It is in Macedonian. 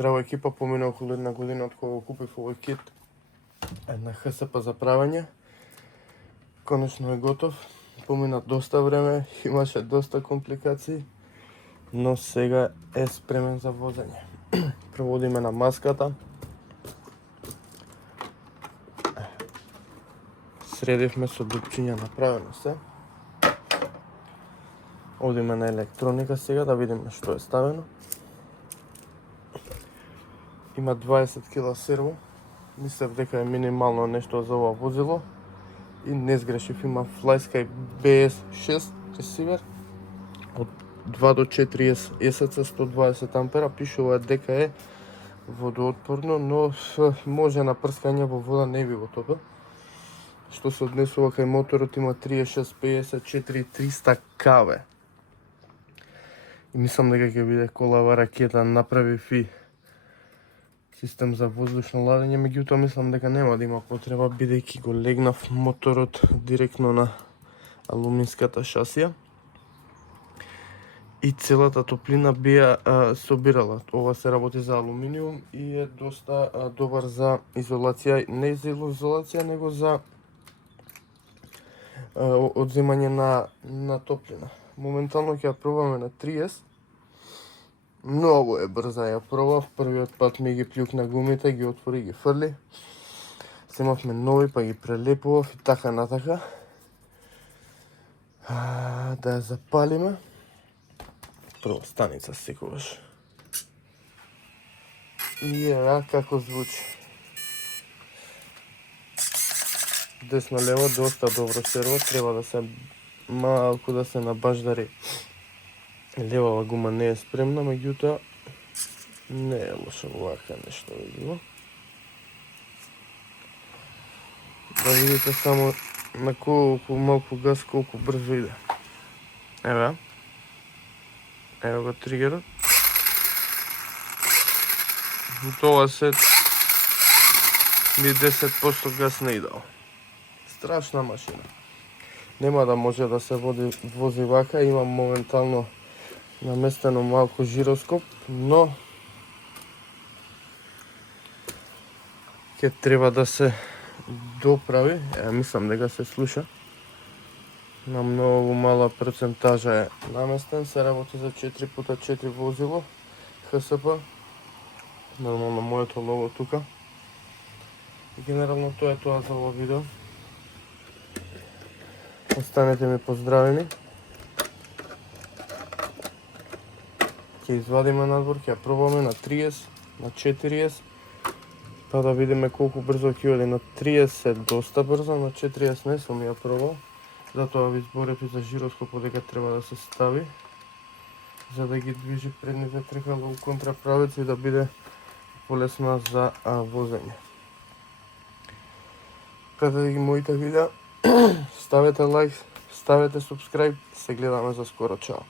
Здраво екипа, помина околу една година од кога го купив овој кит на ХСП за правење. Конечно е готов. Помина доста време, имаше доста компликации, но сега е спремен за возење. Проводиме на маската. Средивме со дупчиња направено се. Одиме на електроника сега да видиме што е ставено. Има 20 кг серво. Мислев дека е минимално нешто за ова возило. И не сгрешив, има Flysky BS6 ресивер од 2 до 4 ESC 120 ампера. Пишува дека е водоотпорно, но може на прскање во вода не би го топил. Што се однесува кај моторот, има 3654 300 kW. И мислам дека ќе биде колава ракета. Направив и систем за воздушно ладење, меѓутоа мислам дека нема да има потреба, бидејќи го легнав моторот директно на алуминската шасија. И целата топлина би ја собирала. Ова се работи за алуминиум и е доста добар за изолација, не за изолација, него за одземање на топлина. Моментално ќе ја пробаме на 30. Многу е брза, ја пробав, првиот пат ми ги плюкна гумите, ги отвори, ги фрли. Земавме нови, па ги прелепував и така натака. Да ја запалиме. Прва станица секогаш. И еа како звучи. Десно-лево, доста добро серво, треба да се малку да се набаждари. Левава гума не е спремна, меѓутоа не е лошо вака нешто видимо. Да видите само на колку малку газ, колку брзо иде. Ева. Ева го тригерот. Тоа се ми 10% газ не идал. Страшна машина. Нема да може да се вози вака, имам моментално наместено малку жироскоп, но ќе треба да се доправи. Мислам дека се слуша. На многу мала процентажа е наместен, се работи за 4x4 возило ХСП. Нормално моето лого тука. И генерално тоа е тоа за ова видео. Останете ми поздравени. Ќе извадиме надвор, ќе ја пробаме на 30, на 40, па да видиме колку брзо ќе оди. На 30 доста брзо, на 40 не сум ја пробал. Затоа ви зборев и за жироскопот дека треба да се стави, за да ги движи предните тркала во контраправец и да биде полесна за возење. Пратете ги моите видеа, ставете лайк, ставете субскрайб, се гледаме за скоро, чао.